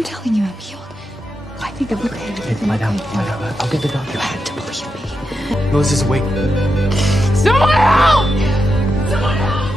I'm telling you, I'm healed. I think I'm okay. Okay, lie down. I'll get the doctor. You have to believe me. Melissa's awake. Someone help! Someone help!